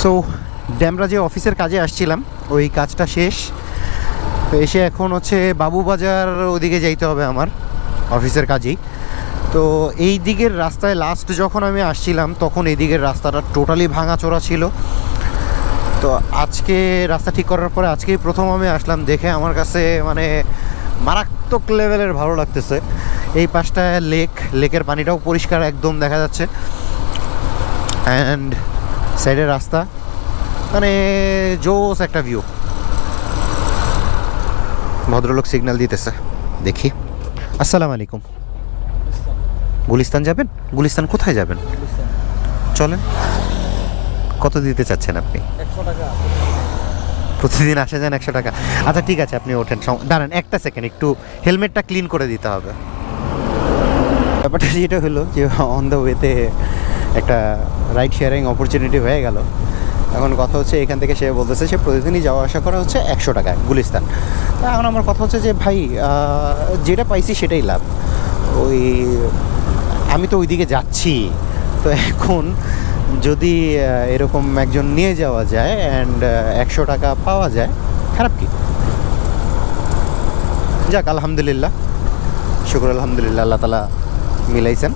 So Demra যে অফিসের কাজে আসছিলাম ওই কাজটা শেষ, তো এসে এখন হচ্ছে বাবুবাজার ওদিকে যাইতে হবে আমার অফিসের কাজেই। তো এই দিকের রাস্তায় লাস্ট যখন আমি আসছিলাম তখন এই দিকের রাস্তাটা টোটালি ভাঙাচোরা ছিল। তো আজকে রাস্তা ঠিক করার পরে আজকেই প্রথম আমি আসলাম, দেখে আমার কাছে মানে মারাত্মক লেভেলের ভালো লাগতেছে। এই পাশটায় লেকের পানিটাও পরিষ্কার একদম দেখা যাচ্ছে, অ্যান্ড সাইডের রাস্তা মানে জোস একটা ভিউ। ভদ্রলোক সিগন্যাল দিতেছে, দেখি। আসসালামু আলাইকুম। গুলিস্তান যাবেন? গুলিস্তান কোথায় যাবেন? চলেন। কত দিতে চাচ্ছেন আপনি? 100 টাকা। প্রতিদিন আসা যান 100 টাকা? আচ্ছা ঠিক আছে, আপনি ওঠেন। দাঁড়ান একটা সেকেন্ড, একটু হেলমেটটা ক্লিন করে দিতে হবে। ব্যাপারটা যেটা হলো যে অন দ্য ওয়েতে একটা রাইড শেয়ারিং অপরচুনিটি হয়ে গেল। এখন কথা হচ্ছে এখান থেকে সে বলতেছে সে প্রতিদিনই যাওয়া আসা করা হচ্ছে 100 টাকায় গুলিস্তান। এখন আমার কথা হচ্ছে যে ভাই যেটা পাইছি সেটাই লাভ। ওই আমি তো ওইদিকে যাচ্ছি, তো এখন যদি এরকম একজন নিয়ে যাওয়া যায় অ্যান্ড 100 টাকা পাওয়া যায়, খারাপ কি? যাক আলহামদুলিল্লাহ, শুকর আলহামদুলিল্লাহ, আল্লাহ তালা মিলাইছেন।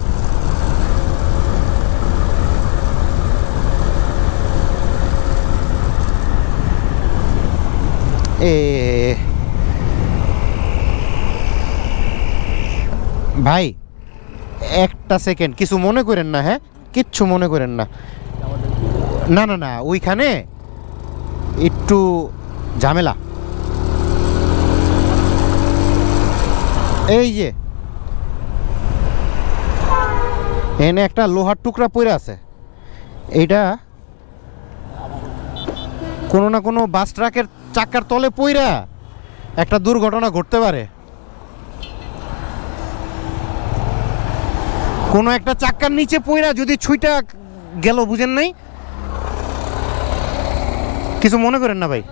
ভাই একটা সেকেন্ড, কিছু মনে করেন না, হ্যাঁ কিচ্ছু মনে করেন না। না না না, ওইখানে একটু ঝামেলা। এই যে এনে একটা লোহার টুকরা পড়ে আছে, এইটা কোনো না কোনো বাস ট্রাকের চাকার তলে পইরা একটা দুর্ঘটনা ঘটতে পারে। কোনো একটা চাক্কার নিচে পইরা যদি ছুঁইটা গেল, বুঝেন নাই? কিছু মনে করেন না ভাই।